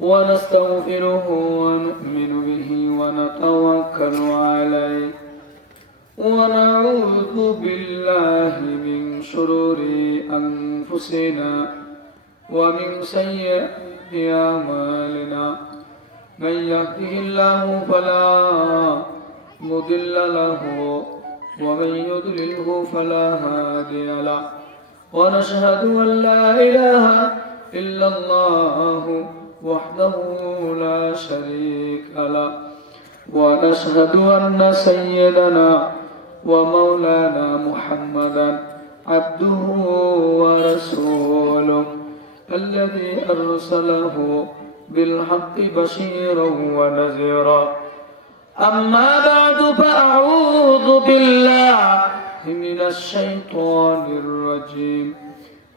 ونستغفره ونؤمن به ونتوكل عليه ونعوذ بالله من شرور أنفسنا ومن سيئات أعمالنا من يهده الله فلا مضل له ومن يضلله فلا هادي له ونشهد أن لا إله إلا الله وحده لا شريك له ونشهد أن سيدنا ومولانا محمدا عبده ورسوله الذي أرسله بالحق بشيرا ونذيرا أما بعد فأعوذ بالله من الشيطان الرجيم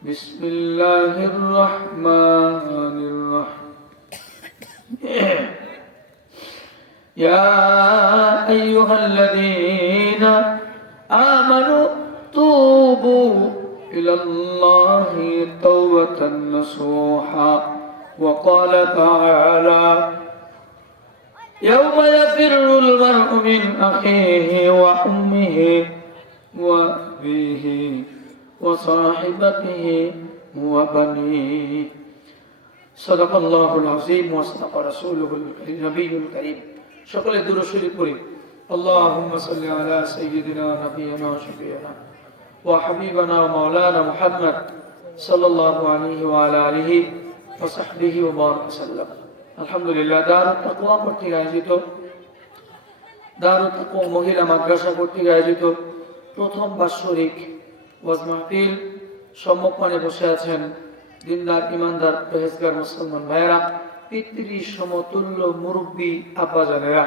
بسم الله الرحمن الرحيم يا أيها الذين آمنوا توبوا إلى الله توبة نصوحا وقال تعالى يوم يفر المرء من أخيه وأمه وأبيه وصاحبته وبنيه صدق الله العظيم وصدق رسوله النبي الكريم شكرا للدرسول الكريم اللهم صل على سيدنا نبينا وشفيعنا وحبيبنا ومولانا محمد صلى الله عليه وعلى آله وصحبه وبارك وسلم আলহামদুলিল্লাহ দারুত তাকওয়া কর্তৃক আয়োজিত দারুত তাকওয়া মহিলা মাদ্রাসা কর্তৃক আয়োজিত প্রথম বাৎসরিক ওয়াজ মাহফিল সম্মুখপানে বসে আছেন দিনদার ইমানদার পরহেজগার মুসলমান ভাইয়েরা পিতৃ সমতুল্য মুরব্বী আব্বাজানেরা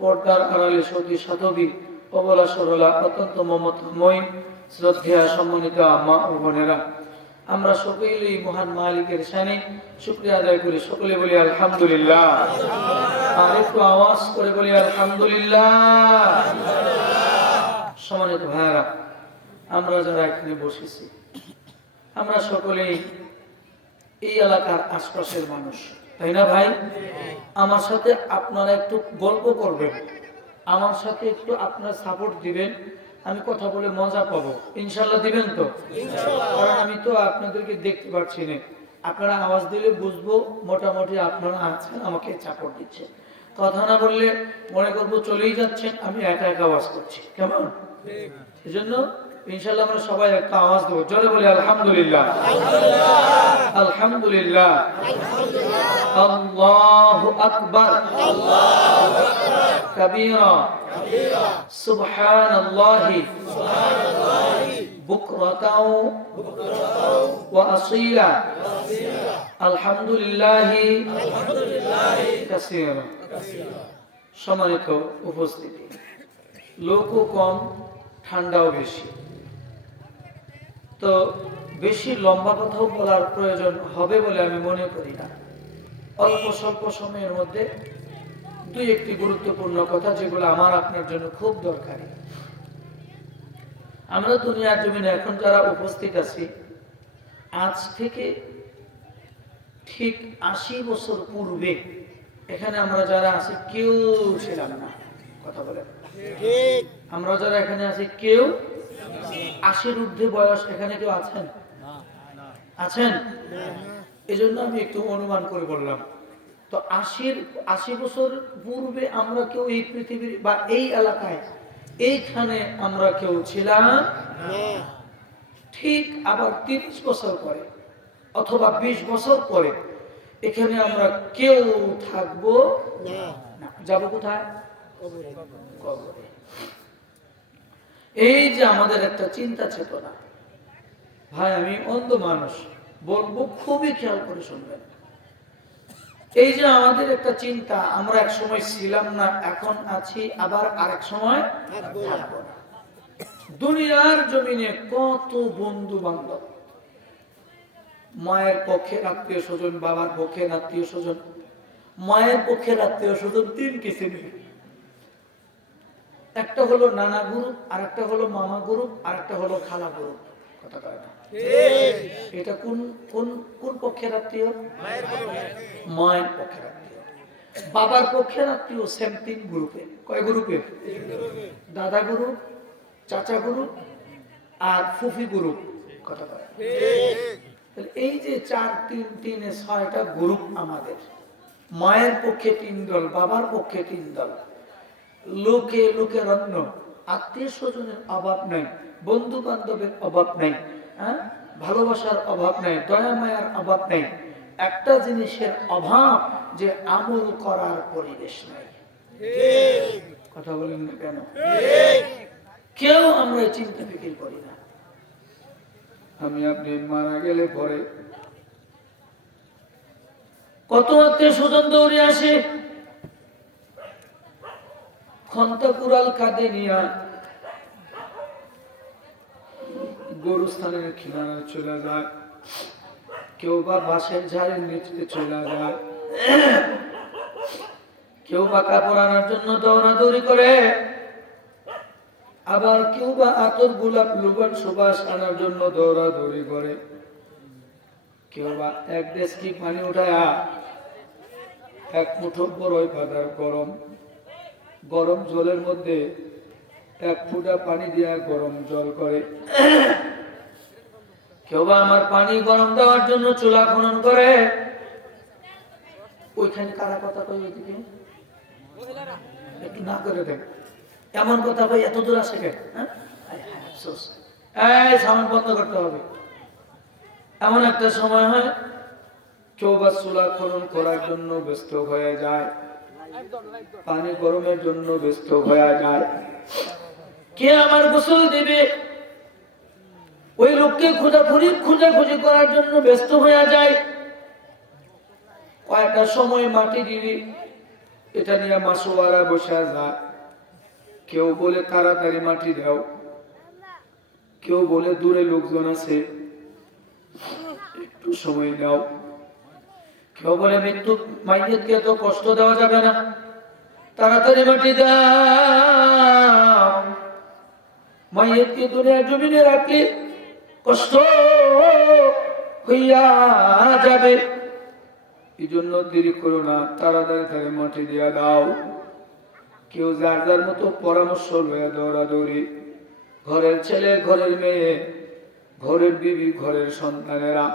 পর্দার আড়ালে সতী সাধবী অবলা সরলা অত্যন্ত মমতাময়ী শ্রদ্ধেয়া সম্মানিত মা ও বোনেরা আমরা সকলেই মহান মালিকের শানে শুকরিয়া আদায় করি সকলে বলি আলহামদুলিল্লাহ আর একটু আওয়াজ করে বলি আলহামদুলিল্লাহ সম্মানিত ভাইরা আমরা যারা এখানে বসেছি আমরা সকলেই এই এলাকার আশপাশের মানুষ তাই না ভাই আমার সাথে আপনারা একটু গল্প করবেন আমার সাথে একটু আপনারা সাপোর্ট দিবেন আমি কথা বলে মজা পাবো ইনশাআল্লাহ দিবেন তো কারণ আমি তো আপনাদেরকে দেখতে পাচ্ছি না আপনারা আওয়াজ দিলে বুঝবো মোটামুটি আপনারা আছেন আমাকে সাপোর্ট দিচ্ছেন কথা না বললে মনে করবো চলেই যাচ্ছেন আমি একা একা আওয়াজ করছি কেমন এজন্য ইনশাআল্লাহ আমরা সবাই একটা আওয়াজ দেব জোরে বলি আলহামদুলিল্লাহ আলহামদুলিল্লাহ আল্লাহু আকবার কাবীরা সুবহানাল্লাহি বুকরাতাও ওয়া আসীলা আলহামদুলিল্লাহি কাসীরা সম্মানিত উপস্থিতি লোকও কম ঠান্ডাও বেশি তো বেশি লম্বা কথাও বলার প্রয়োজন হবে বলে আমি মনে করি না অল্প স্বল্প সময়ের মধ্যে দুই একটি গুরুত্বপূর্ণ কথা যেগুলো আমার আপনার জন্য খুব দরকারি আমরা দুনিয়ার জমিনে এখন যারা উপস্থিত আছি আজ থেকে ঠিক 80 বছর পূর্বে এখানে আমরা যারা আছি কেউ ছিলাম না কথা বলেন ঠিক আমরা যারা এখানে আছি কেউ 80-র ঊর্ধ্বে বয়স এখানে কেউ আছেন আছেন এজন্য আমি একটু অনুমান করে বললাম তো 80 বছর পূর্বে আমরা কেউ এই পৃথিবীর বা এই এলাকায় এইখানে আমরা কেউ ছিলাম না ঠিক আবার 30 বছর পরে অথবা 20 বছর পরে এখানে আমরা কেউ থাকবো না যাব কোথায় কবরে এই যে আমাদের একটা চিন্তা চেতনা ভাই আমি অন্ধ মানুষ বলবো খুবই খেয়াল করে শুনবেন এই যে আমাদের একটা চিন্তা আমরা এক সময় ছিলাম না এখন আছি আবার আরেক সময় থাকবো না দুনিয়ার জমিনে কত বন্ধু বান্ধব মায়ের পক্ষের আত্মীয় স্বজন বাবার পক্ষের আত্মীয় স্বজন মায়ের পক্ষের আত্মীয় স্বজন 3 কিসিমের একটা হলো নানা গ্রুপ আর একটা হলো মামা গ্রুপ আর একটা হলো খালা গ্রুপ কথা কয় না এটা কোন কোন কোন পক্ষের আত্মীয়? মায়ের পক্ষের আত্মীয়। বাবার পক্ষের আত্মীয় সেম 3 গ্রুপে। কয় গ্রুপে? দাদা গ্রুপ, চাচা গ্রুপ আর ফুফি গ্রুপ। কথা বলে এই যে 4 3 3 এ 6টা গ্রুপ আমাদের। মায়ের পক্ষে 3 দল, বাবার পক্ষে 3 দল। লোকে লোকের অন্য, আত্মীয় স্বজনের অভাব নাই, বন্ধু বান্ধবের অভাব নাই, হ্যাঁ, ভালোবাসার অভাব নাই, দয়া মায়ার অভাব নাই। একটা জিনিসের অভাব, যে আমল করার পরিবেশ নাই। কথা বলেন না কেন? কেউ আমরা চিন্তা ফিকির করি না। আমি আপনি মারা গেলে পরে কত আত্মীয় স্বজন দৌড়ে আসে, খন্তা কুড়াল কাঁধে নিয়া গরুস্থানের খিলানায় চলে যায়, কেউ বা বাঁশের ঝাড়ের নিচে চলে যায়, কেউ বা কাপড় আনার জন্য দৌড়াদৌড়ি করে, আবার কেউ বা আতর গোলাপ লুবন সুবাস আনার জন্য দৌড়াদৌড়ি করে, কেউ বা এক ডেস্কি পানি উঠায়া এক মুঠো বড়ই পাতার গরম গরম জলের মধ্যে 1 ফুটা পানি দিয়া গরম জল করে, কেউ বা আমার পানি গরম দেওয়ার জন্য চুলা খনন করে। ওইখানে কারা কথা কই? ওইদিকে একটু না করে দেখ, এমন কথা ভাই এত দূর আসে কেন? এই সাউন্ড বন্ধ করতে হবে। এমন একটা সময় হয়, কেউ বা চুলা খনন করার জন্য ব্যস্ত হয়ে যায়, পানি গরমের জন্য ব্যস্ত হয়ে যায়, কে আমার গোসল দিবে ওই লোককে খোঁজাখুঁজি করার জন্য ব্যস্ত হয়ে যায়। কয়েকটা সময় মাটি দিবি, এটা নিয়ে মাসোয়ারা বসে যায়। কেউ বলে তাড়াতাড়ি মাটি দাও, কেউ বলে দূরে লোকজন আছে একটু সময় দাও, কেউ বলে মৃত্যু মাইয়তকে তো কষ্ট দেওয়া যাবে না, তাড়াতাড়ি মাটি দাও, মাইয়তকে দুনিয়ার জমিনে রাখলে কষ্ট হইয়া যাবে, এই জন্য দেরি করো না, তাড়াতাড়ি মাটি দিয়া দাও। কেউ যার যার মতো পরামর্শ লইয়া দৌড়াদৌড়ি, ঘরের ছেলে, ঘরের মেয়ে, ঘরের বিবি, ঘরের সন্তানেরা,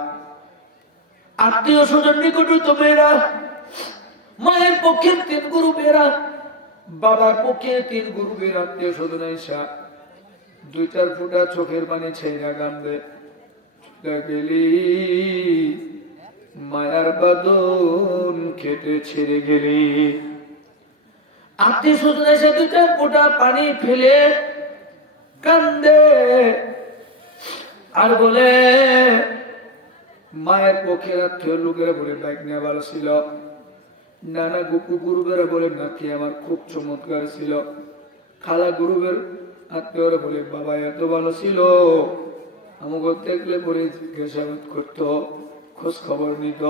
আত্মীয় স্বজন নিকটস্থ মেয়েরা, মায়ের পক্ষের 3 গ্রুপেরা, বাবার পক্ষের 3 গ্রুপের আত্মীয় স্বজন এসা 2-4 ফুটা চোখের পানি ছেড়া কান্দে, গেলি মায়ার বাদন কেটে ছেড়ে গেলি। আত্মীয় স্বজন এসে 2-4 ফোঁটা পানি ফেলে কান্দে আর বলে, মায়ের পক্ষের আত্মীয় লোকেরা বলে বাইক নিয়ে ভালো ছিল, নানা গুপু গুরুবেরা বলে নাকি আমার খুব চমৎকার ছিল, খালা গুরুবের আত্মীয়রা বলে বাবা এত ভালো ছিল, আমাকে দেখলে পরে জিজ্ঞাসাবাদ করতো, খোঁজ খবর নিত।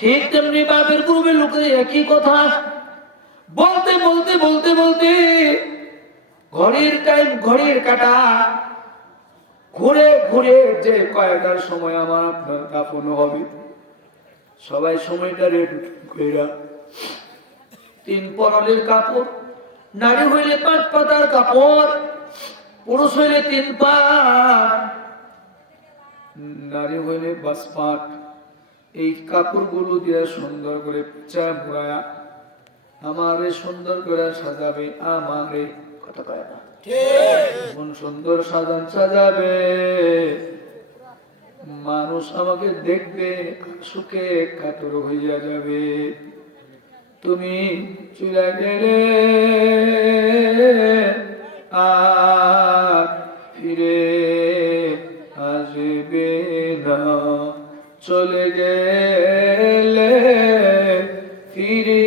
ঠিক তেমনি বাপের গুরুবের লোকের একই কথা বলতে বলতে বলতে বলতে ঘড়ির টাইম, ঘড়ির কাটা ঘুরে ঘুরে যে কয়টার সময় আমার আপনার দাফন হবে, সবাই সময়টা রেট কইরা 3 পরলের কাপড়, নারী হইলে 5 পাতার কাপড়, পুরুষ হইলে 3 পাট, নারী হইলে 5 পাট, এই কাপড়গুলো দিয়ে সুন্দর করে চা মুড়ায়া আমারে সুন্দর করে সাজাবে, আমারে কথা কয় না মন সুন্দর সাজাবে, মানুষ আমাকে দেখবে সুখে কাতর হইয়া যাবে। তুমি চলে গেলে আর ফিরে আসবে না, চলে গেলে ফিরে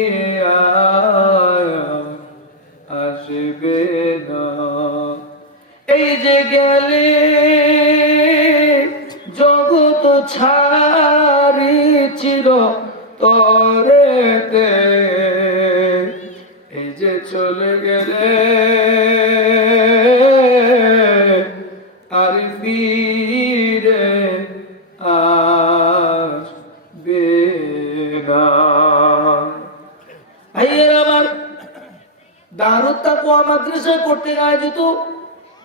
আসবে না। এই যে গেলে জগৎ ছাড়ি চির তরেতে, এই যে চলে গেলে আর ফিরে দারুত তাকওয়া মাদ্রাসায় পড়তে আয়োজিত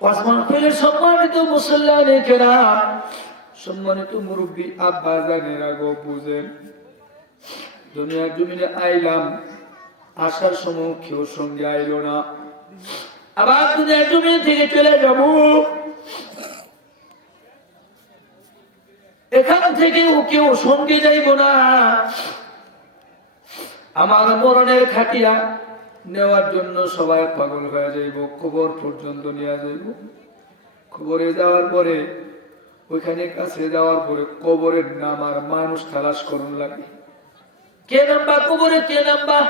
ওয়াজ মাহফিলের সম্মানিত মুসল্লিয়ানে কেরাম, সম্মানিত মুরব্বী আব্বা জানেরা গো, বুঝেন দুনিয়ার জমিনে আইলাম, আসার সময় কেউ সঙ্গে আইলো না, আবার দুনিয়ার জমিন থেকে চলে যাব। এখান থেকেও কেউ সঙ্গে যাইব না। আমার মরণের খাটিয়া নেওয়ার জন্য সবাই পাগল হয়ে যাইব, কবর পর্যন্ত নিয়ে যাইব। কবরে যাওয়ার পরে ওইখানে কাছে যাওয়ার পরে কবরের নাম আর মানুষ তালাশ করুন লাগে, কে নামবা কবরে, কে নামবা।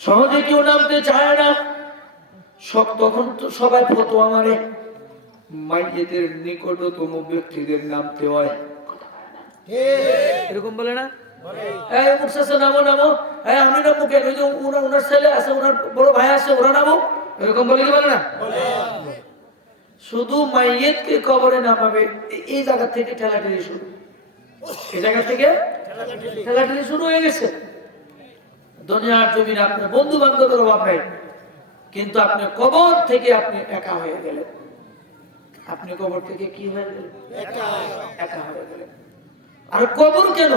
সহজে কেউ নামতে চায় না। তখন তো সবাই ফতোয়া মারে, মাইয়েতের নিকটতম ব্যক্তিদের নামতে হয়, এরকম বলে না? নামো নামো, আমি নামবো কেন, ওনার ছেলে আছে, ওনার বড় ভাই আছে, ওরা নামো, এরকম বলে কি বলে না? শুধু মাইয়েতকে কবরে নামাবে, এই জায়গা থেকে ঠেলাঠেলি শুরু, এই জায়গা থেকে ঠেলাঠেলি শুরু হয়ে গেছে। দুনিয়ার জমিনে আপনার বন্ধু বান্ধবের অভাব নেই, কিন্তু আপনি কবর থেকে আপনি একা হয়ে গেলেন। আপনি কবর থেকে কি হয়ে গেলেন? একা হয়ে গেলেন। আর কবর কেন?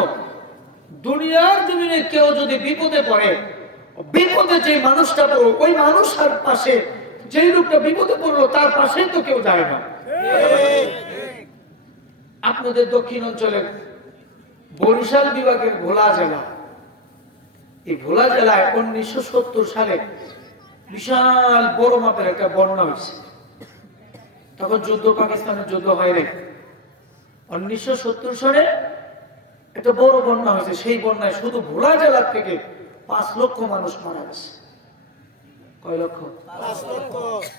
দুনিয়ার জমিনে কেউ যদি বিপদে পড়ে, বিপদে যে মানুষটা পড়লো, ওই মানুষের পাশে যেই লোকটা বিপদে পড়লো তার পাশেই তো কেউ যায় না। আপনাদের দক্ষিণ অঞ্চলের বরিশাল বিভাগের ভোলা জেলা, এই ভোলা জেলায় 1970 সালে বিশাল বড় মাপের একটা বন্যা হয়েছে। তখন যুদ্ধ, পাকিস্তানের যুদ্ধ হয় নাই। 1970 সালে একটা বড় বন্যা হয়েছে। সেই বন্যায় শুধু ভোলা জেলার থেকে 5 লক্ষ মানুষ মারা গেছে। কয় লক্ষ?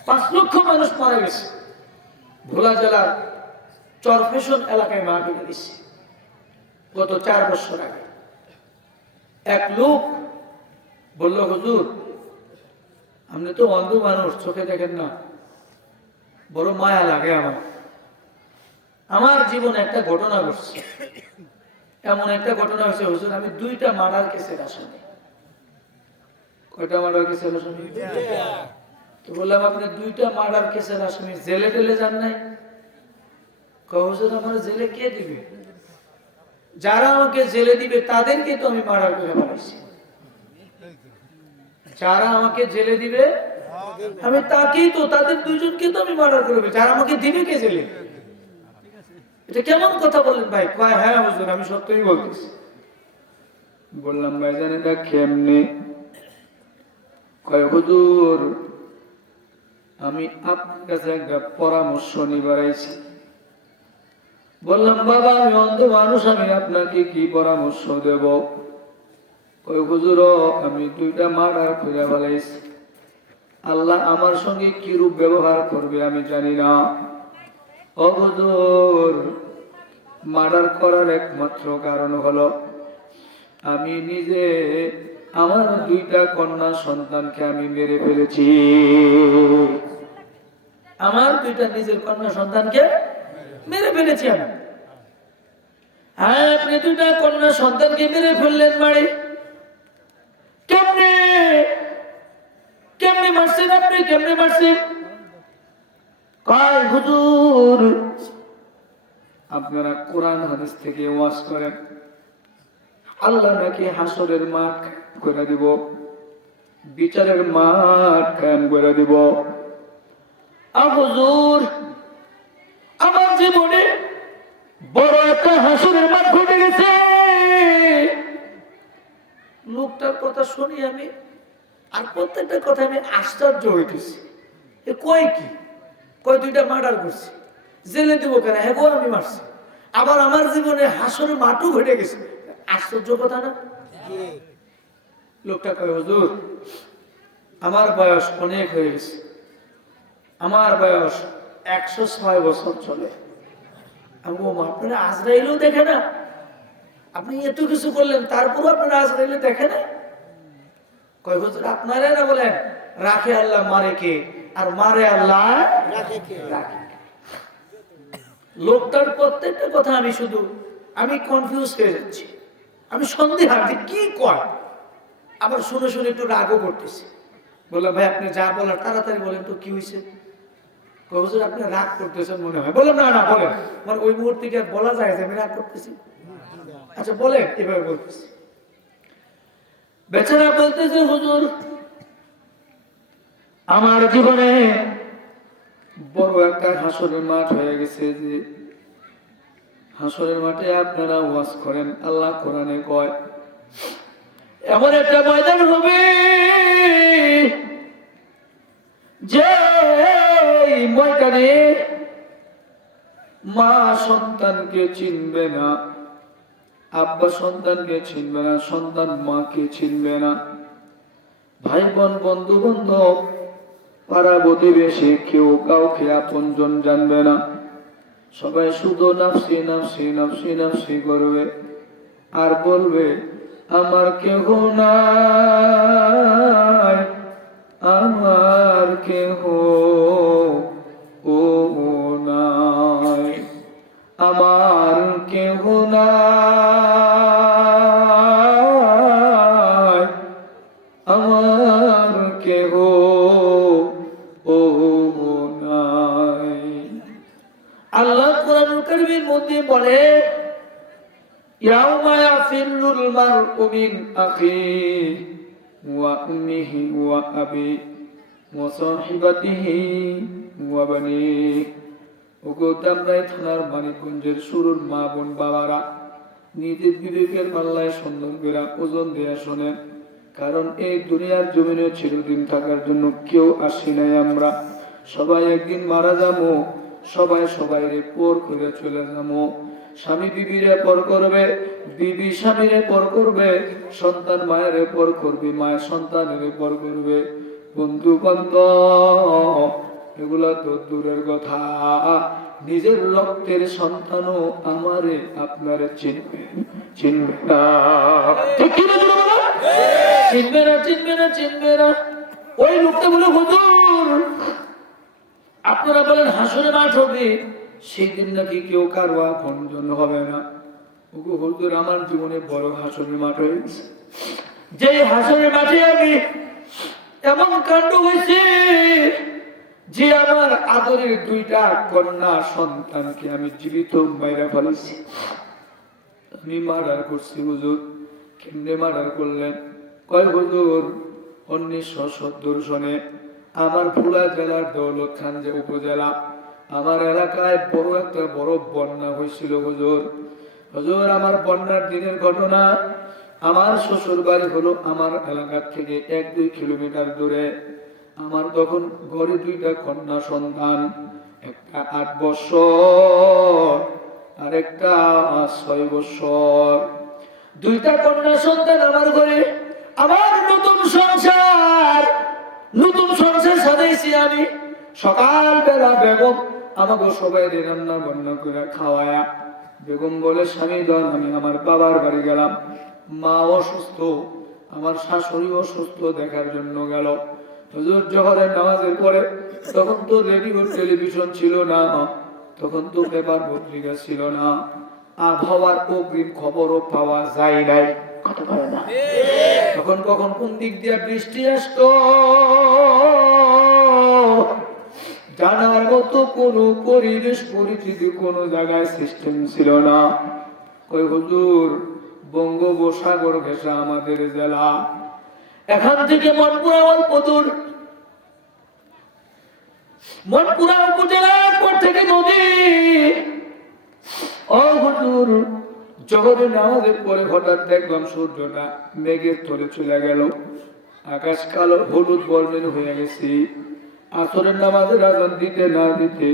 5 লক্ষ মানুষ মারা গেছে। ভোলা জেলার চরফেশন এলাকায় মা ভেঙে গেছে গত 4 বছর আগে। এক লোক বলল, হুজুর আপনি তো অন্ধ মানুষ, চোখে দেখেন না, বড় মায়া লাগে আমার জীবনে একটা ঘটনা ঘটছে। এমন একটা ঘটনা হয়েছে হুজুর, আমি 2টা মার্ডার কেসের আসামি। কয়টা মার্ডার কেসের আসামি? তো বললাম, আপনি 2টা মার্ডার কেসের আসামি, জেলে টেলে যান নাই? হুজুর আমার জেলে কে দিবে? যারা আমাকে জেলে দিবে তাদেরকে তো আমি মার্ডার করে ফেলাইছি। যারা আমাকে জেলে দিবে আমি তাকেই তো, তাদের 2জনকে তো আমি মার্ডার করবে। যারা আমাকে দিবে কে জেলে? এটা কেমন কথা বলেন ভাই? কয় হ্যাঁ হুজুর আমি সত্যই বলতেছি। বললাম ভাই জানেন এটা কেমনে? কয় হুজুর আমি আপনার কাছে একটা পরামর্শ নিবার আইছি। বললাম বাবা আমি অন্ধ মানুষ, আমি আপনাকে কি পরামর্শ দেব? কয় হুজুর আমি 2টা মার্ডার করে ফেলাইছি, আল্লাহ আমার সঙ্গে কি রূপ ব্যবহার করবে আমি জানি না। ও হুজুর মার্ডার করার একমাত্র কারণ হলো আমি নিজে আমার 2টা কন্যা সন্তানকে আমি মেরে ফেলেছি। আমার 2টা নিজের কন্যা সন্তানকে মেরে ফেলেছি আমি। হ্যাঁ আপনি 2টা কন্যা সন্তানকে মেরে ফেললেন মানে কেমনে? কেমনে মারছেন আপনি? কেমনে মারছেন? কয় হুজুর আপনারা কোরআন হাদিস থেকে ওয়াজ করেন, আল্লাহ নাকি হাসরের মাঠ করে দিব, বিচারের মাঠ কায়েম করে দিব। হুজুর আমার জীবনে বড় একটা হাসরের মাঠ ঘটে গেছে। লোকটার কথা শুনি আমি, আর প্রত্যেকটা কথা আমি আশ্চর্য হইতেছি। কয় কি? কয় 2টা মার্ডার করছি, জেলে দিব কেন? হ্যাঁ গো আমি মারছি। আবার আমার জীবনে হাসরের মাঠও ঘটে গেছে। আশ্চর্য কথা না? লোকটা কয় হুজুর আমার বয়স অনেক হয়ে গেছে, আমার বয়স 106 বছর চলে। আপনারা আজরাইলও দেখে না? আপনি এত কিছু করলেন তারপরও আপনারা আজরাইলে দেখে না? কয় হুজুর আপনারা না বলেন রাখে আল্লাহ মারে কে, আর মারে আল্লাহ রাখে কে। লোকটার প্রত্যেকটা কথা আমি কনফিউজ হয়ে যাচ্ছি, আমি সন্দেহার্থী কি কয়। আবার শুনে শুনে একটু রাগও করতেছি। বললাম ভাই আপনি যা বলার তাড়াতাড়ি বলেন তো, কি হয়েছে? হুজুর আপনি রাগ করতেছেন মনে হয়। বললাম না না বলেন, মানে ওই মুহূর্তে কি আর বলা যায় যে আমি রাগ করতেছি? আচ্ছা বলেন, এভাবে বলতেছি। বেচারা বলতেছে হুজুর আমার জীবনে বড় একটা হাসরের মাঠ হয়ে গেছে, যে হাসরের মাঠে আপনারা ওয়াজ করেন, আল্লাহ কোরআনে কয় এমন একটা ময়দান হবে যে ময়দানে মা সন্তানকে চিনবে না, আব্বা সন্তানকে চিনবে না, সন্তান মাকে চিনবে না, ভাই বোন বন্ধু বান্ধব পাড়া প্রতিবেশী কেউ কাউকে আপনজন জানবে না। সবাই শুধু নাফসি নাফসি নাফসি নাফসি করবে আর বলবে আমার কেহ নাই, আমার কেহ ও নাই, আমার কেহ নাই, আমার কেহ ও নাই। আল্লাহ কোরআনুল কারীমের মধ্যে বলে ইয়াউমা ইয়াফিরুল মারউ মিন আখিহি ওয়া উম্মিহি ওয়া আবিহি ওয়া সাহিবাতিহি ওয়া বানিহি। ওগো দামরাই থানার মানিকগঞ্জের শুরুর মা বোন বাবারা, নিজের বিবেকের পাল্লায় সুন্দর করে ওজন দিয়ে শোনেন, কারণ এই দুনিয়ার জমিনে চিরদিন থাকার জন্য কেউ আসি নাই। আমরা সবাই একদিন মারা যাবো, সবাই সবাইরে পর করে চলে যাবো। স্বামী বিবিরে পর করবে, বিবি স্বামীরে পর করবে, সন্তান মায়ের পর করবে, মায়ের সন্তানের পর করবে। বন্ধু বান্ধব এগুলা তো দূরের কথা, নিজের রক্তের সন্তানও আমারে আপনারে চিনবে চিনবে না, চিনবে না চিনবে না চিনবে না। ওই লোকটা বলে হুজুর আপনারা বলেন হাসরে মাঠ হবে, সেই দিন নাকি কেউ কারো আপনজন হবে না। ওগো হুজুর আমার জীবনে বড় হাসরের মাঠ হয়েছে, যে হাসরের মাঠে আমি এমন কাণ্ড হয়েছে যে আমার আদরের দুইটা কন্যা সন্তানকে আমি জীবিত মাইরা ফেলেছি। আমি মার্ডার করছি হুজুর। কেমনে মার্ডার করলেন? কয় হুজুর 1970 সনে আমার ভোলা জেলার দৌলত খান যে উপজেলা, আমার এলাকায় বড় একটা বড় বন্যা হয়েছিল হুজুর। হুজুর আমার বন্যার দিনের ঘটনা, আমার শ্বশুর বাড়ি হলো আমার এলাকার থেকে 1-2 কিলোমিটার দূরে। আমার তখন ঘরে দুইটা কন্যা সন্তান, একটা 8 বছর আর একটা 6 বছর। দুইটা কন্যা সন্তান আমার ঘরে, আমার নতুন সংসার সাজাইছি আমি। সকালবেলা বেগম আমাকে সবাই রান্না বান্না করে খাওয়ায়া, বেগম বলে স্বামী দন আমি আমার বাবার বাড়ি গেলাম, মা অসুস্থ, আমার শাশুড়ি অসুস্থ দেখার জন্য গেল। হুজুর জোহরের নামাজের পরে, তখন তো রেডিও টেলিভিশন ছিল না, তখন তো পেপার পত্রিকা ছিল না, আবহাওয়ার অগ্রিম খবরও পাওয়া যায় নাই, কথা বলে না। তখন কখন কোন দিক দিয়ে বৃষ্টি আসতো জানার মতো কোনো পরিবেশ পরিস্থিতি কোনো জায়গায় সিস্টেম ছিল না। ওই হুজুর বঙ্গোপসাগর ঘেঁষা আমাদের জেলা, এখান থেকে মনপুরা অল্প দূর, মনপুরা উপজেলার পর থেকে নদী। ও হুজুর জগতের নামাজের পরে হঠাৎ দেখলাম সূর্যটা মেঘের তলে চলে গেল, আকাশ কালো হলুদ বর্ণের হয়ে গেছে। আসরের নামাজের আযান দিতে না দিতে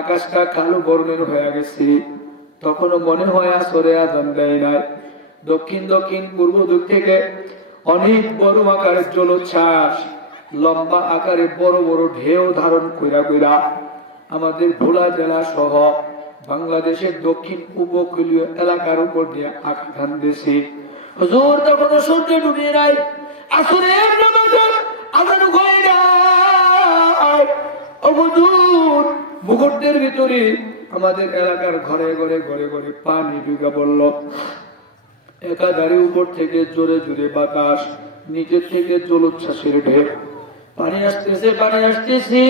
আকাশটা কালো বর্ণের হয়ে গেছে। তখনও মনে হয় আসরে আযান দেয় নাই। দক্ষিণ দক্ষিণ পূর্ব দিক থেকে অনেক বড় আকারের জলোচ্ছ্বাস, লম্বা আকারে বড় বড় ঢেউ ধারণ কইরা কইরা আমাদের ভোলা জেলা সহ বাংলাদেশের দক্ষিণ উপকূলীয় এলাকার উপর দিয়ে আঘাত হানতেছে। হুজুর তখন সূর্য ডুবিয়ে নাই, আসরের নামাজের আযান হয় নাই। ও হুজুর মুহূর্তের ভিতরে আমাদের এলাকার ঘরে ঘরে ঘরে ঘরে পানি ঢুকে পড়ল। একাধারে উপর থেকে জোরে জোরে বাতাস, নিচের থেকে জলোচ্ছ্বাসের ঢেউ, পানি আসতেছে, পানি আসতেছে,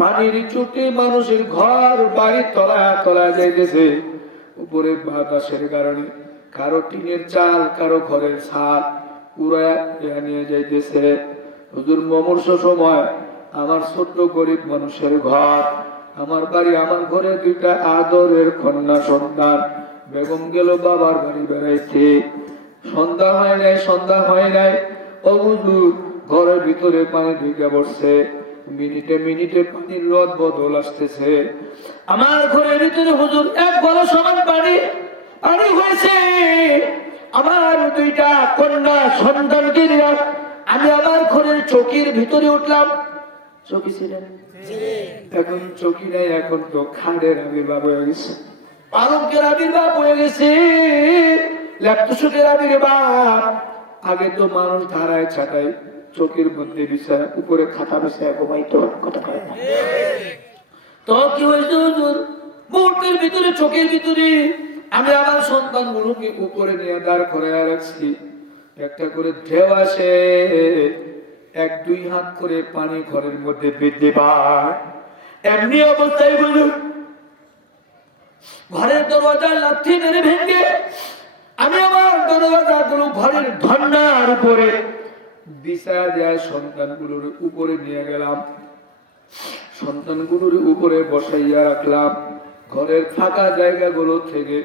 পানির চুটে মানুষের ঘর বাড়ি তলা তলা যাইতেছে। উপরে বাতাসের কারণে কারো টিনের চাল, কারো ঘরের ছাদ উড়াইয়া নিয়ে যাইতেছে। হুজুর মুমূর্ষ সময় আমার ছোট্ট গরিব মানুষের ঘর, আমার বাড়ি, আমার ঘরে দুইটা আদরের কন্যা সন্তান। বেগম গেল বাবার বাড়ি বেড়াইতে, সন্ধ্যা হয় নাই, সন্ধ্যা হয় নাই। ও হুজুর, ঘরের ভিতরে পানি ঢুকে পড়ছে, মিনিটে মিনিটে পানির রদ বদল আসতেছে। আমার ঘরের ভিতরে হুজুর এক বড় সমান পানি পানি হয়েছে। আমার দুইটা কন্যা সন্তানকে নিয়ে আমি আমার ঘরের চৌকির ভিতরে উঠলাম। চৌকি ছিলেন, এখন চৌকি নাই, এখন তো খাটের আবির্ভাব হয়ে গেছে, পালঙ্কের আবির্ভাব হয়ে গেছে, ল্যাপটসুকের আবির্ভাব। আগে তো মানুষ ধারায় ছাটায় চোখের মধ্যে বিছায়, উপরে খাতা বিছায় ঘুমাইতো, কথা কয় না। তো কি হয়েছে হুজুর, মুহূর্তের ভিতরে চোখের ভিতরে আমি আমার সন্তানগুলোকে উপরে নিয়ে দাঁড় করে রাখছি। একটা করে ঢেউ আসে, এক দুই হাত করে পানি ঘরের মধ্যে বৃদ্ধি পায়। এমনি অবস্থায় হুজুর ঘরের দরওয়াজা লাথি মেরে ভেঙে আমি আমার দরওয়াজাগুলো ঘরের ধন্নার উপরে বিছায়া দেয়া সন্তানগুলোর উপরে নিয়ে গেলাম, সন্তানগুলোর উপরে বসাইয়া রাখলাম। ঘরের ফাঁকা জায়গাগুলো থেকে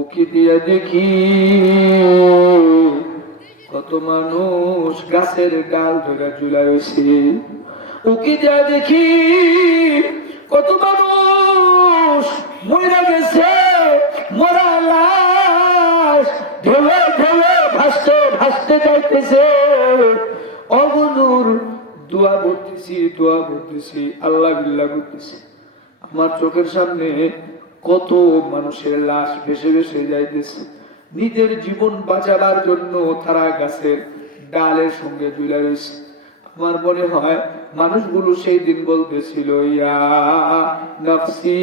উকি দিয়ে দেখি কত মানুষ গাছের ডাল ধরে ঝুলা রয়েছে। উকি দিয়ে দেখি কত মানুষ মরে গেছে, মরা লাশ ঢেলে ঢেলে ভাসতে ভাসতে যাইতেছে। অগুনুর দোয়া করতেছি, দোয়া করতেছি, আল্লাহ বিল্লাহ করতেছি। আমার চোখের সামনে কত মানুষের লাশ ভেসে ভেসে যাইতেছে। নিজের জীবন বাঁচাবার জন্য তারা গাছের ডালের সঙ্গে ঝুলে রয়েছে। আমার মনে হয় মানুষগুলো সেই দিন বলতেছিল, ইয়া নাফসি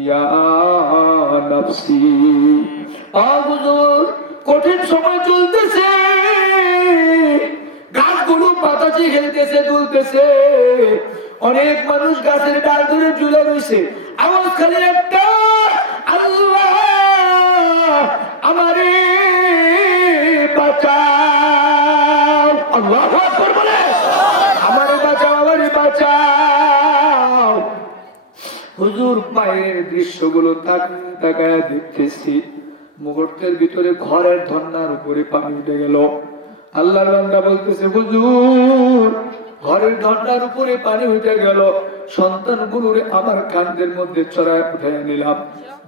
ইয়া নাফসি। হুজুর, কঠিন সময় চলতেছে, গাছগুলো বাতাসে খেলতেছে, দুলতেছে, অনেক মানুষ গাছের ডাল ধরে ঝুলে রয়েছে। আওয়াজ খালি একটা, আল্লাহ আমারে বাঁচাও। আল্লাহু আকবার বলে, আমারে বাঁচাও, আমারে বাঁচাও। হুজুর পায়ের দৃশ্যগুলো তাকায় দেখতেছি, মুহূর্তের ভিতরে ঘরের ধন্নার উপরে পানি উঠে গেল। আল্লাহর বান্দা বলতেছে, হুজুর ঘরের ধন্নার উপরে পানি উঠে গেল। সন্তানগুলোরে আমার কান্দের মধ্যে চড়ায় উঠে নিলাম।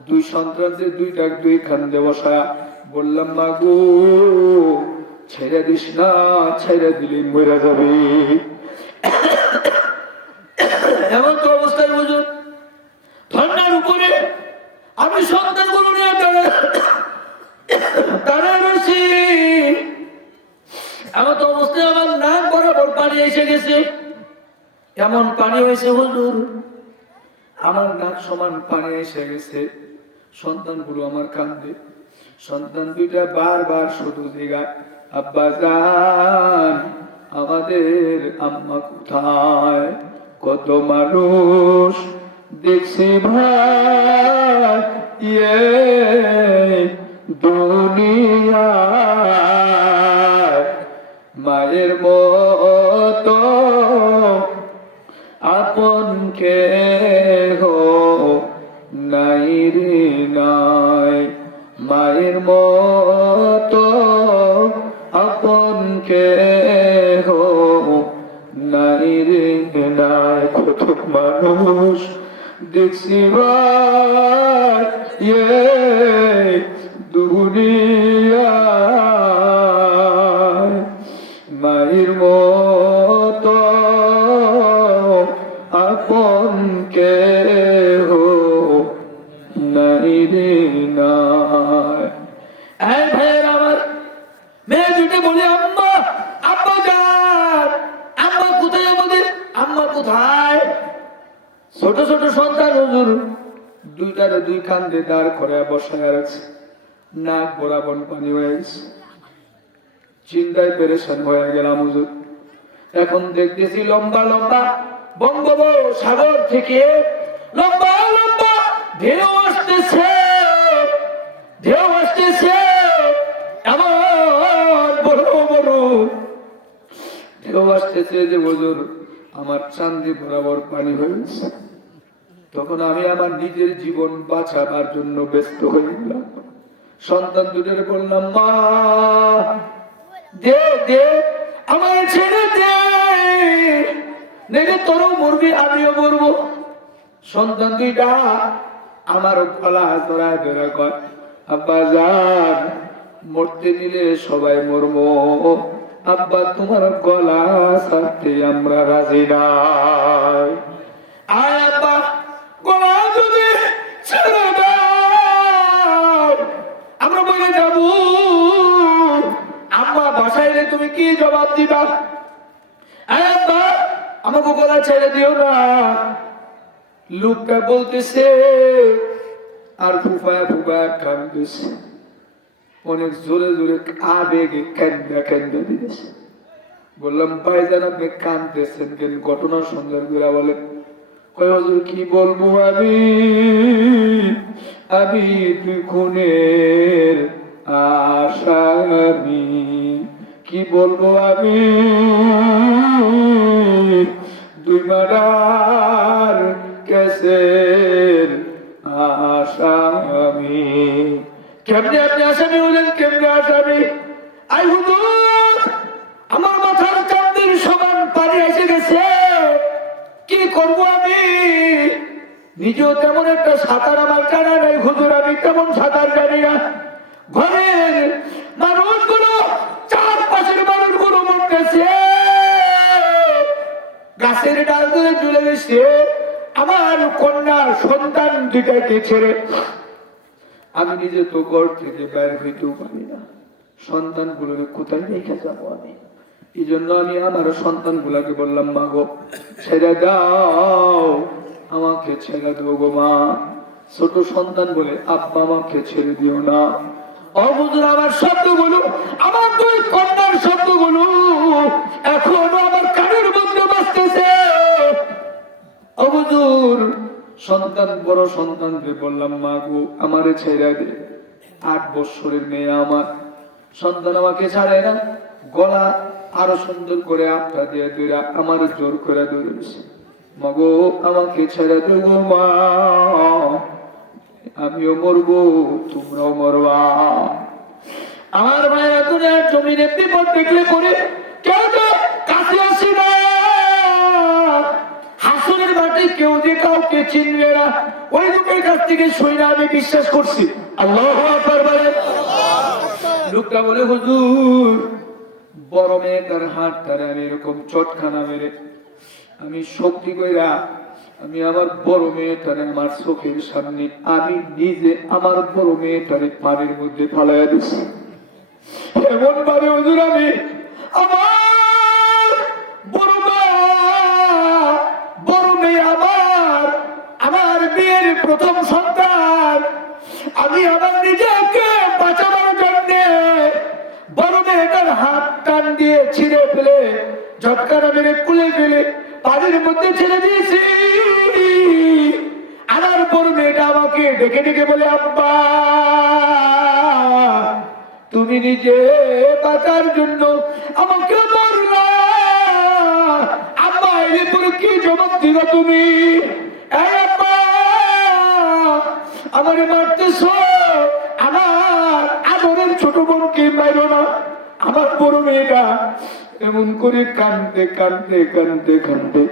দুই সন্তানদের দুইটা দুই কান্দে বসায়া বললাম, মাগো ছেড়ে দিস না, ছেড়ে দিলে মরে যাবে। এমন তো অবস্থায় হুজুর ধন্নার উপরে আমি সন্তানগুলো নিয়ে দাঁড়ায় রয়েছি। এমন তো অবস্থায় আমার নাক বরাবর পানি এসে গেছে। এমন পানি হয়েছে হুজুর, আমার নাক সমান পানি এসে গেছে। সন্তানগুলো আমার কান্দে, সন্তান দুইটা বারবার শুধু জিগায়, আব্বা জান আমাদের আম্মা কোথায়? কত মানুষ দেখছি ভাই দুনিয়ায়, মায়ের মতো আপন কেহ নাই রে নাই, মায়ের মতো আপন কেহ নাই রে নাই। কত মানুষ দেখছি ভাই দুনিয়ায়, মায়ের মতো আপন কেহ নাই রে নাই। এই ভাইয়ের আমার মেয়ে দুটো বলে, আম্মা আব্বা যান, আম্মা কোথায়, আমাদের আম্মা কোথায়? ছোট ছোট সন্তান হুজুর দুইটারে দুই কান্দে দাঁড় করে বসায় রাখছে, নাক বরাবর পানি হয়ে গেছে। চিন্তায় পেরেশান হয়ে গেলাম হুজুর। এখন দেখতেছি লম্বা লম্বা বঙ্গোপসাগর থেকে লম্বা লম্বা ঢেউ আসতেছে, ঢেউ আসতেছে, এমন বড় বড় ঢেউ আসতেছে যে হুজুর আমার চান্দি বরাবর পানি হয়েছে। তখন আমি আমার নিজের জীবন বাঁচাবার জন্য ব্যস্ত হয়ে গেলাম। সন্তান দুটোর বললাম, মা দে দে আমার ছেড়ে দে, দেখে তোরও মরবি আমিও মরবো। সন্তান দুইটা আমার গলা জড়ায় ধরা কয়, আব্বা জান মরতে দিলে সবাই মরবো, আব্বা তোমার গলা ছাড়তে আমরা রাজি নাই। আয় আব্বা গলা যদি ছেড়ে দাও আমরা বলে যাবো, আম্মা বাসায় এলে তুমি কি জবাব দিবা? আয় আব্বা আমাকে গলা ছেড়ে দিও না। লোকটা বলতেছে আর ফুফায়া ফুফায়া কাঁদতেছে, অনেক জোরে জোরে আবেগে কান্দা কান্দা দিতেছে। বললাম ভাইজান আপনি কাঁদতেছেন কেন, ঘটনা সুন্দর করে বলেন। কয় হুজুর কি বলবো আমি, আমি দুই খুনের আসামি, কি বলবো আমি দুই মার্ডার কেসের আসামি। কেমনে আপনি আসামি হলেন, কেমনে আসামি? আই হুজুর আমার মাথার চাঁদের সমান পানি এসে গেছে, কি করবো আমি? নিজেও তেমন একটা সাঁতার আমার জানা নাই হুজুর, আমি তেমন সাঁতার জানি না। ঘরের মানুষগুলো, চারপাশের মানুষগুলো মরতেছে, গাছের ডাল ধরে চলে গেছে আমার কন্যা সন্তান দুটাকে ছেড়ে। আমি নিজে তো ঘর থেকে বের হইতেও পারি না, সন্তান গুলোকে কোথায় রেখে যাবো আমি? এই জন্য আমি আমার সন্তান গুলাকে বললাম, মা গো ছেড়ে দাও, আমাকে ছেড়ে দেবো গো মা। ছোট সন্তান বলে আব্বা আমাকে ছেড়ে দিও না। অবুঝুর আমার শব্দগুলো, আমার দুই কন্যার শব্দগুলো এখনো আমার কানের মধ্যে বাজতেছে। অবুঝুর সন্তান বড় সন্তানকে বললাম, মা গো আমারে ছেড়ে দে। 8 বছরের মেয়ে আমার, সন্তান আমাকে ছাড়ে না, গলা আরো সুন্দর করে আপটা দিয়ে দুইরা আমার জোর করে ধরেছে। মা গো আমাকে ছেড়ে দেব মা, আমিও মরবো তোমরাও মরবা। আমার ভাইরা দুনিয়ার জমিনে বিপদ দেখলে করে কেউ তো কাছে আসে না, হাসনের মাঠে কেউ যে কাউকে চিনবে না, ওই লোকের কাছ থেকে শুনে আমি বিশ্বাস করছি। আল্লাহু আকবার বলে। লোকটা বলে হুজুর বড় মেয়েটার হাতটারে আমি এরকম চটখানা মেরে আমি শক্তি কইরা আমি আমার বড় মেয়েটারে আমার চোখের সামনে আমি নিজে আমার বড় মেয়েটারে পানির মধ্যে ফালাইয়া দিছি। এমন ভাবে হুজুর আমি আমার বড় মেয়ে আমার বিয়ের প্রথম সন্তান, আমি আমার নিজেকে বাঁচানোর জন্য বড় মেয়েটার হাত টান দিয়ে ছিঁড়ে ফেলে ঝটকাটা মেরে কুলে ফেলে পানির মধ্যে ছেড়ে দিয়েছি। আমার বড় মেয়েটা আমাকে ডেকে ডেকে বলে, আব্বা তুমি নিজে বাঁচার জন্য আমাকে মারলা, আব্বা এর পরে কি জবাব দিবা তুমি? এই আব্বা আমারে মারতেছ, আমার আদরের ছোট বোনকে মারো না। আমার বড় মেয়েটা এমন করে কাঁদতে কাঁদতে কাঁদতে কাঁদতে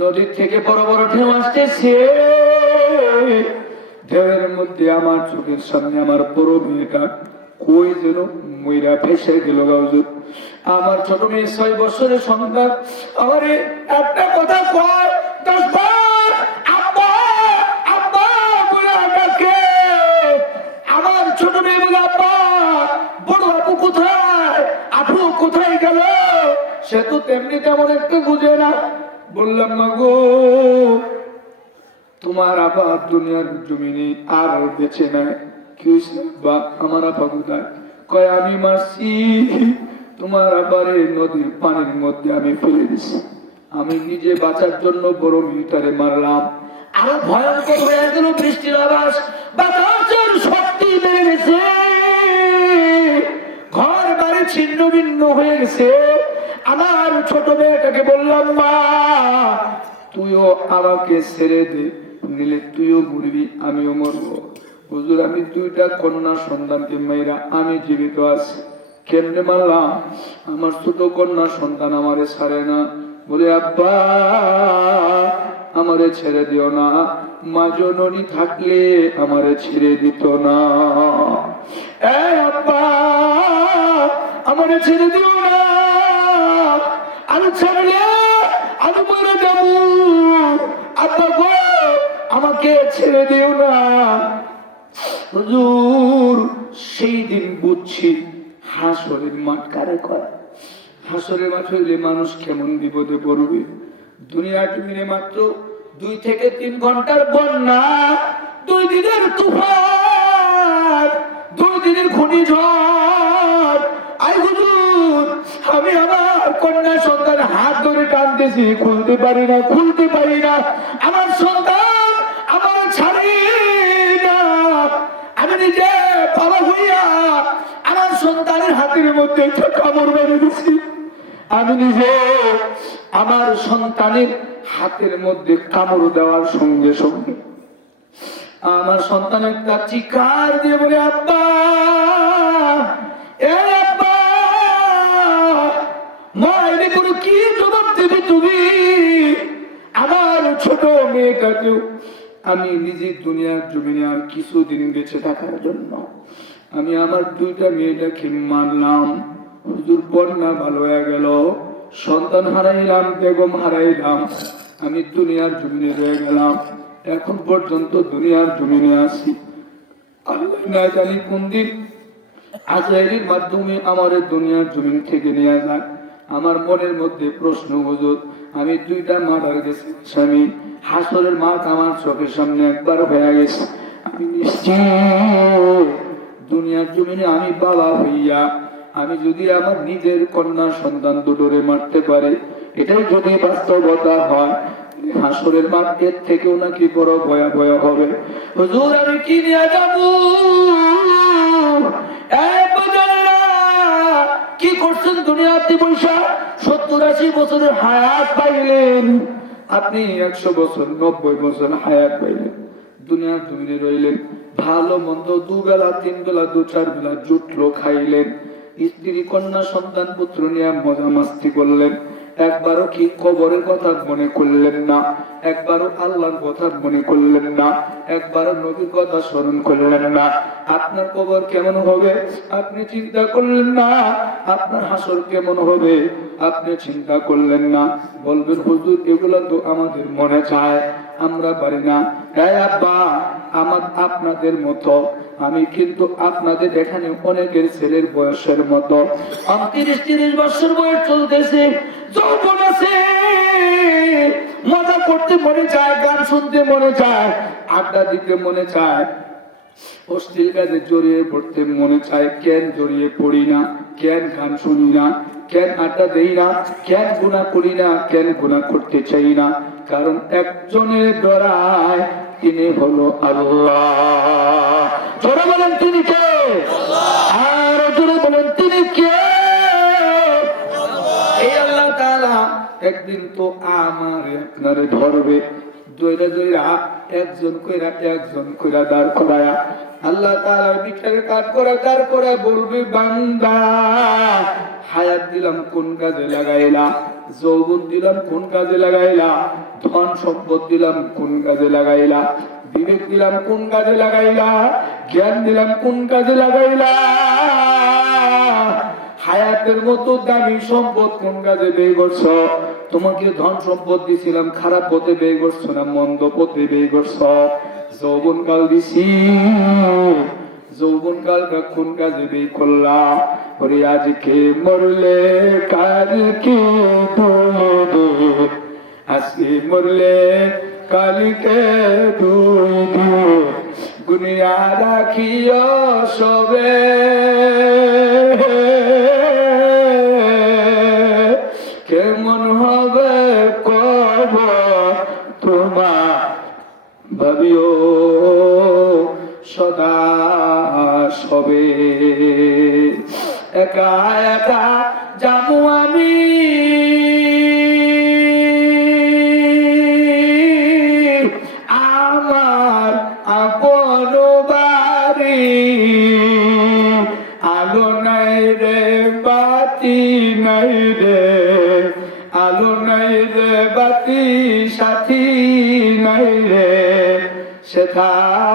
নদীর থেকে বড় বড় ঢেউ আসতেছে, ঢেউয়ের মধ্যে আমার চোখের সামনে আমার বড় মেয়েটা কই যেন মইরা ভেসে গেল। আমার ছোট মেয়ে 6 বছরের সন্তান আমার একটা কথা কয় 10 বার আব্বা আব্বা বলে ডাকে। আমার ছোট মেয়ে বলে, আব্বা বড় আপু কোথায়, আপু কোথায় গেল? সে তো তেমনি তেমন একটু বুঝে না। বললাম, মা গো তোমার আবার দুনিয়ার জমিনে আর বেঁচে নাই। কি হয়েছে বা আমার আপা কোথায়? কয় আমি মারছি, তোমার আবারে নদীর পানির মধ্যে আমি ফেলে দিছি। আমি নিজে বাঁচার জন্য বড় মিটারে মারলাম। আরো ভয়ঙ্কর হয়ে গেল বৃষ্টির আওয়াজ, বাতাসের শক্তি বেড়ে গেছে, ঘর বাড়ি ছিন্ন ভিন্ন হয়ে গেছে। আমার ছোট মেয়েটাকে বললাম, মা তুইও আমাকে ছেড়ে দে, নিলে তুইও মরবি আমিও মরবো। হুজুর আমি দুইটা কন্যা সন্তানকে মেয়েরা আমি জীবিত আছি। কেমনে মারলাম? আমার ছোট কন্যা সন্তান আমারে ছাড়ে না, বলে আব্বা আমারে ছেড়ে দিও না, মা জননী থাকলে আমারে ছেড়ে দিত না। আব্বা আমারে ছেড়ে দিও না, আমি ছাড়লে আমি মরে যাব। আব্বা গো আমাকে ছেড়ে দিও না। হুজুর সেই দিন বুঝছি হাসরের মাঠ কারে কয়। হাসরের মাঠ হইলে মানুষ কেমন বিপদে পড়বে। দুনিয়ার জমিনে মাত্র 2 থেকে 3 ঘন্টার বন্যা, 2 দিনের তুফান, 2 দিনের ঘূর্ণিঝড়। আই হুজুর আমি আমার কন্যা সন্তান হাত ধরে টানতেছি, খুলতে পারি না, খুলতে পারি না। আমার সন্তান আমার ছাড়ি না। আমি নিজে বাবা হইয়া আমার সন্তানের হাতের মধ্যে কামড় মেরে দিচ্ছি। আমি নিজে আমার সন্তানের হাতের মধ্যে কামড় দেওয়ার সঙ্গে সঙ্গে আমার সন্তান একটা চিৎকার দিয়ে বলে, আব্বা এ আব্বা, মা এর কোনো কি জবাব দেবে তুমি? আমার ছোট মেয়েটাকেও আমি নিজের দুনিয়ার জমিনে আর কিছুদিন বেঁচে থাকার জন্য আমি আমার 2টা মেয়েটাকে মারলাম। হুজুর বন্যা ভালো হয়ে গেল, সন্তান হারাইলাম, বেগম হারাইলাম, আমি দুনিয়ার জমিনে রয়ে গেলাম। এখন পর্যন্ত দুনিয়ার জমিনে আছি। আল্লাহ না জানি কোন দিন আজরাইলের মাধ্যমে আমার দুনিয়ার জমিন থেকে নিয়ে যায়। আমার মনের মধ্যে প্রশ্ন, হুজুর আমি 2টা মার্ডার গেছি, স্বামী হাসরের মাঠ আমার চোখের সামনে একবার হয়ে গেছে। আমি নিশ্চিত দুনিয়ার জমিনে আমি বাবা হইয়া আমি যদি আমার নিজের কন্যা সন্তান দুটোরে মারতে পারে, এটাই যদি বাস্তবতা হয়, হাসরের মাঠ এর থেকেও নাকি বড় ভয়াবহ হবে। হুজুর আমি কি নিয়ে যাব? কি করছেন দুনিয়াতে বৈশা? 70-80 বছরের হায়াত পাইলেন আপনি, 100 বছর 90 বছর হায়াত পাইলেন, দুনিয়ার জমিনে রইলেন, ভালো মন্দ 2 বেলা 3 বেলা 2-4 বেলা জুটলো খাইলেন, স্ত্রী কন্যা সন্তান পুত্র নিয়ে মজা মাস্তি করলেন। একবারও কি কবরের কথা মনে করলেন না? একবারও আল্লাহর কথা মনে করলেন না? একবারও নবীর কথা স্মরণ করলেন না? আপনার কবর কেমন হবে আপনি চিন্তা করলেন না? আপনার হাসর কেমন হবে আপনি চিন্তা করলেন না? বলবেন হুজুর এগুলো তো আমাদের মনে চায়, আমরা পারি না। এই আব্বা আমার আপনাদের মতো আমি কিন্তু আপনাদের এখানে অনেকের ছেলের বয়সের মতো 29-30 বছর বয়স চলতেছে, যৌবন আছে, মজা করতে মনে চায়, গান শুনতে মনে চায়, আড্ডা দিতে মনে চায়, অশ্লীল কাজে জড়িয়ে পড়তে মনে চায়। কেন জড়িয়ে পড়ি না? কেন গান শুনি না? কেন আড্ডা দেই না? কেন গুনাহ করি না? কেন গুনাহ করতে চাই না? কারণ একজনের ডরায়, তিনি হলো আল্লাহ। জোরে বলেন তিনি কে? আর জোরে বলেন তিনি কে? এই আল্লাহ তাআলা একদিন তো আমার আপনারে ধরবে, দইরা দইরা একজন কইরা দাঁড় করায়া আল্লাহ তাআলার বিচারে কাজ করে দাঁড় করে বলবে, বান্দা হায়াত দিলাম কোন কাজে লাগাইলা, যৌবন দিলাম কোন কাজে লাগাইলা, ধন সম্পদ দিলাম কোন কাজে লাগাইলা, বিবেক দিলাম কোন কাজে লাগাইলা, জ্ঞান দিলাম কোন কাজে লাগাইলা, হায়াতের মতো দামি সম্পদ কোন কাজে ব্যয় করছো? তোমাকে ধন সম্পদ দিছিলাম খারাপ পথে ব্যয় করছো না মন্দ পথে ব্যয় করছো? যৌবন কাল দিছি, যৌবন কালটা কোন কাজে ব্যয় করলাম? ওরে আজকে মরলে কালকে দুই, আজকে মরলে কালকে দুই, গুনিয়া রাখিও সবে। সদা সবে একা একা যাবো আমি আমার আপন বাড়ি আলো নাই রে বাতি নাই রে আলো নাই রে বাতি সাথী নাই রে সেথায়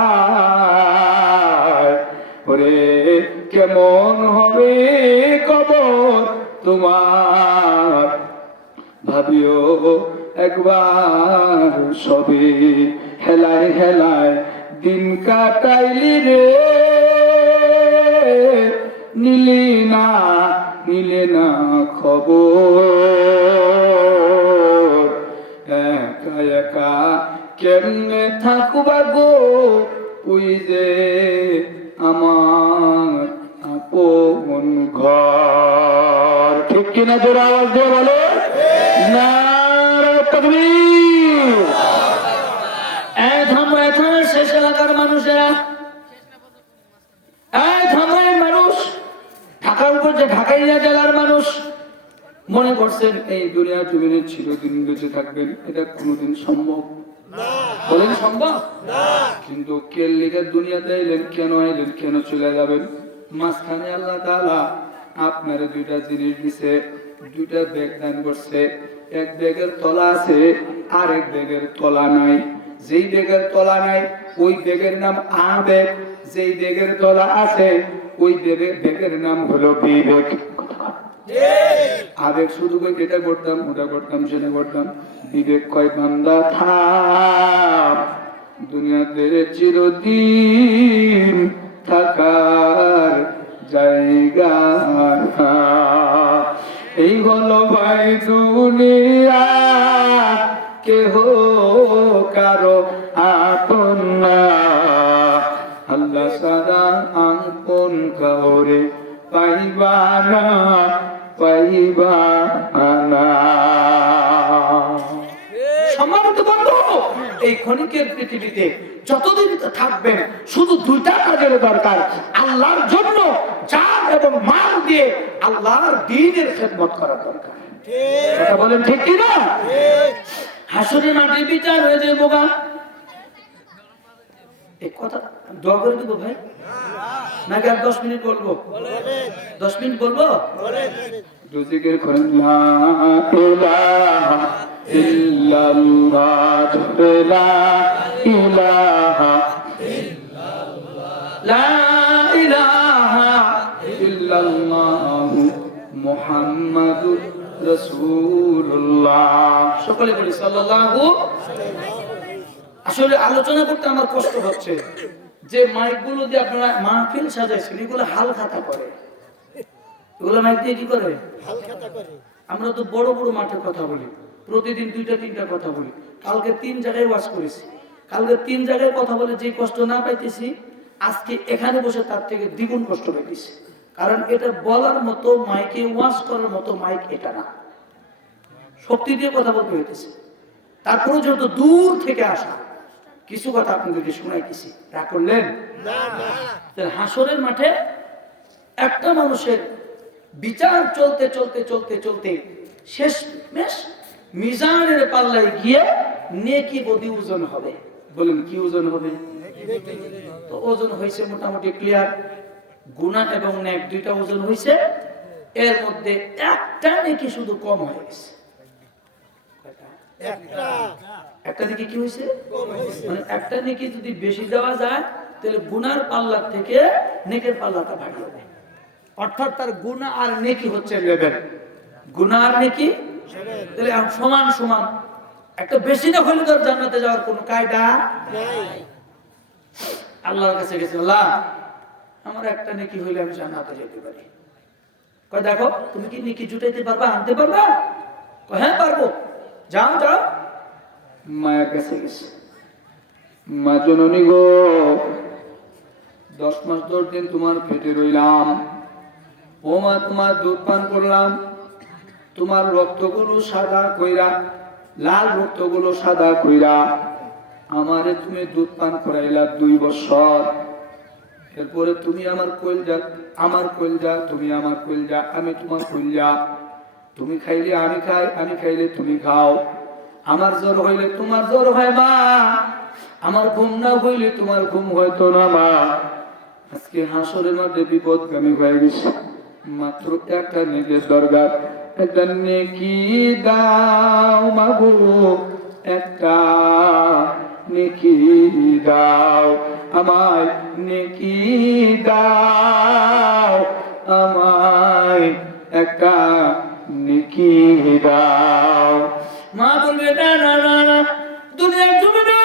ওরে কেমন হবে কবর তোমার ভাবিও একবার সবে হেলায় হেলায় দিন কাটাইলি রে নিলে না খবর একা একা কেমনে থাকবা গো ওই যে আমার আপন ঘর ঠিক কিনা জোর আওয়াজ দিয়ে বলে নারে তাকবীর এই থামো এখানে শেষ এলাকার মানুষেরা এই থামো মানুষ ঢাকার উপর যে ঢাকাইয়া জেলার মানুষ মনে করছেন এই দুনিয়া জমিনে চিরদিন বেঁচে থাকবেন এটা কোনোদিন সম্ভব বলেন সম্ভব কিন্তু কে লিখে দুনিয়াতে এলেন কেন এলেন কেন চলে যাবেন মাঝখানে আল্লাহ তাআলা আপনার দুইটা জিনিস দিছে দুইটা ব্যাগ দান করছে এক ব্যাগের তলা আছে আর এক ব্যাগের তলা নাই যেই ব্যাগের তলা নাই ওই ব্যাগের নাম আবেগ যেই ব্যাগের তলা আছে ওই ব্যাগের নাম হলো বিবেক আবেগ শুধু কই এটা করতাম ওটা করতাম সেটা করতাম বিবেক কয় বান্দা থাম দুনিয়াতে চিরদিন থাকার জায়গা এই হলো ভাই দুনিয়া কেহ কারো আপন না আল্লাহ সারা আপন কাউরে পাইবা না সম্মানিত বন্ধু এই ক্ষণিকের পৃথিবীতে যতদিন থাকবেন শুধু দুইটা কাজের দরকার আল্লাহর জন্য জান এবং মাল দিয়ে আল্লাহর দ্বীনের খেদমত করা দরকার কথা বলেন ঠিক কি না হাসরের মাঠে বিচার হয়ে যায় বোকা এই কথা দোয়া করে দেবো ভাই নাকি আর 10 মিনিট বলবো 10 মিনিট বলবো দুজিকের কোন লা ইলাহা ইল্লাল্লাহ লা ইলাহা ইল্লাল্লাহ লা ইলাহা ইল্লাল্লাহ মুহাম্মাদুর রাসূলুল্লাহ সকলে বলি সাল্লাল্লাহু আসলে আলোচনা করতে আমার কষ্ট হচ্ছে যে মাইকগুলো দিয়ে আপনারা মাহফিল সাজাইছেন এগুলো হালখাতা করে এগুলো মাইক দিয়ে কি করে হালখাতা করে আমরা তো বড় বড় মাঠে কথা বলি প্রতিদিন 2টা 3টা কথা বলি কালকে 3 জায়গায় ওয়াজ করেছি কালকে 3 জায়গায় কথা বলে যে কষ্ট না পাইতেছি আজকে এখানে বসে তার থেকে দ্বিগুণ কষ্ট পাইতেছি কারণ এটা বলার মতো মাইকে ওয়াজ করার মতো মাইক এটা না শক্তি দিয়ে কথা বলতে হইতেছে তারপরে যত দূর থেকে আসা কিছু কথা আপনাদেরকে শোনাইতেছি রাগ করলেন না না হাসরের মাঠে একটা মানুষের বিচার চলতে চলতে চলতে চলতে শেষমেশ মিজানের পাল্লায় গিয়ে নেকি বদি ওজন হবে বলেন কি ওজন হবে তো ওজন হয়েছে মোটামুটি ক্লিয়ার গুনাহ এবং নেক দুইটা ওজন হয়েছে এর মধ্যে একটা নেকি শুধু কম হয়ে গেছে একটা নেকি কি হয়েছে মানে একটা নেকি যদি বেশি দেওয়া যায় তাহলে গুনার পাল্লা থেকে নেকের পাল্লাটা ভারী হবে অর্থাৎ তার গুনাহ আর নেকি হচ্ছে লেভেল গুনাহ আর নেকি তাহলে সমান সমান একটা বেশি না হলে তার জান্নাতে যাওয়ার কোনো কায়দা নাই আল্লাহর কাছে গেছে আল্লাহ আমার একটা নেকি হইলে আমি জান্নাতে যেতে পারি কয় দেখো তুমি কি নেকি জুটাইতে পারবা আনতে পারবা কয় হ্যাঁ পারবো যাও যাও মায়ের কাছে গেছে মা জননী গো 10 মাস 10 দিন তোমার পেটে রইলাম ও মা তোমার দুধ পান করলাম তোমার রক্তগুলো সাদা কইরা লাল রক্তগুলো সাদা কইরা আমারে তুমি দুধ পান করাইলা 2 বছর এরপরে তুমি আমার কইলজা, তুমি আমার কইলজা, আমি তোমার কইলজা। তুমি খাইলে আমি খাই, আমি খাইলে তুমি খাও। আমার জ্বর হইলে তোমার জ্বর হয় মা, আমার ঘুম না হইলে তোমার ঘুম হয়তো না মা। আজকে হাসরের মধ্যে বিপদগামী হয়ে গেছে। মাত্র একটা নেকের দরকার, একটা নেকি দাও মাবুদ, একটা নেকি দাও আমায়, নেকি দাও আমায়, একটা নেকি দাও। মা বলবে না না না না, দুনিয়ার জমিনে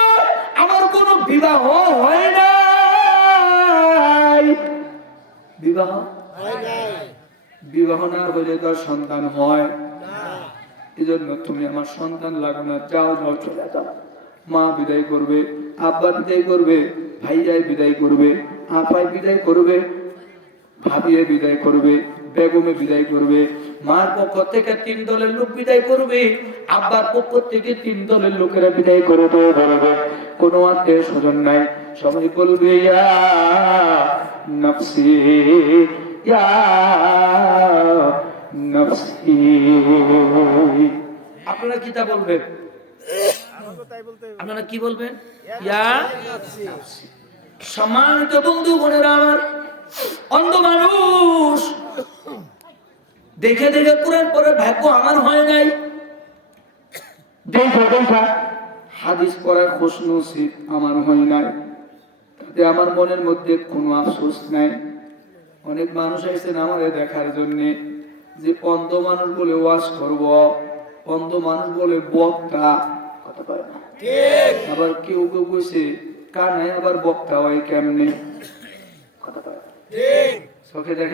আমার কোনো বিবাহ হয় নাই। বিবাহ বিবাহ না হলে তো সন্তান হয় না। এই জন্য তুমি আমার সন্তান লাগো না, যাও যাও চলে যাও। মা বিদায় করবে, আব্বা বিদায় করবে, ভাইয়াই বিদায় করবে, আপাই বিদায় করবে, ভাবিয়ে বিদায় করবে, বেগমে বিদায় করবে। মার পক্ষ থেকে 3 দলের লোক বিদায় করবে, আব্বার পক্ষ থেকে 3 দলের লোকেরা বিদায় করবে। কোনো আত্মীয় স্বজন নাই, সবাই বলবে ইয়া নফসি ইয়া নফসি। আপনারা কি তা বলবেন? আপনারা কি বলবেন? ইয়া নফসি। সম্মানিত বন্ধু বোনেরা আমার, অন্ধ মানুষ দেখে দেখে কোরআন পড়ার ভাগ্য আমার হয় নাই। দেখা দেখা হাদিস পড়ার খুশ নসিব আমার হয় নাই। তাতে আমার মনের মধ্যে কোনো আফসোস নাই। অনেক মানুষ আইছেন আমারে দেখার জন্য, যে অন্ধ মানুষ বলে ওয়াজ করব, অন্ধ মানুষ বলে বক্তা, কথা পায় না। আবার কেউ কেউ কইছে কানাই আবার বক্তা হয় কেমনে, কথা পায়। চোখে দেখে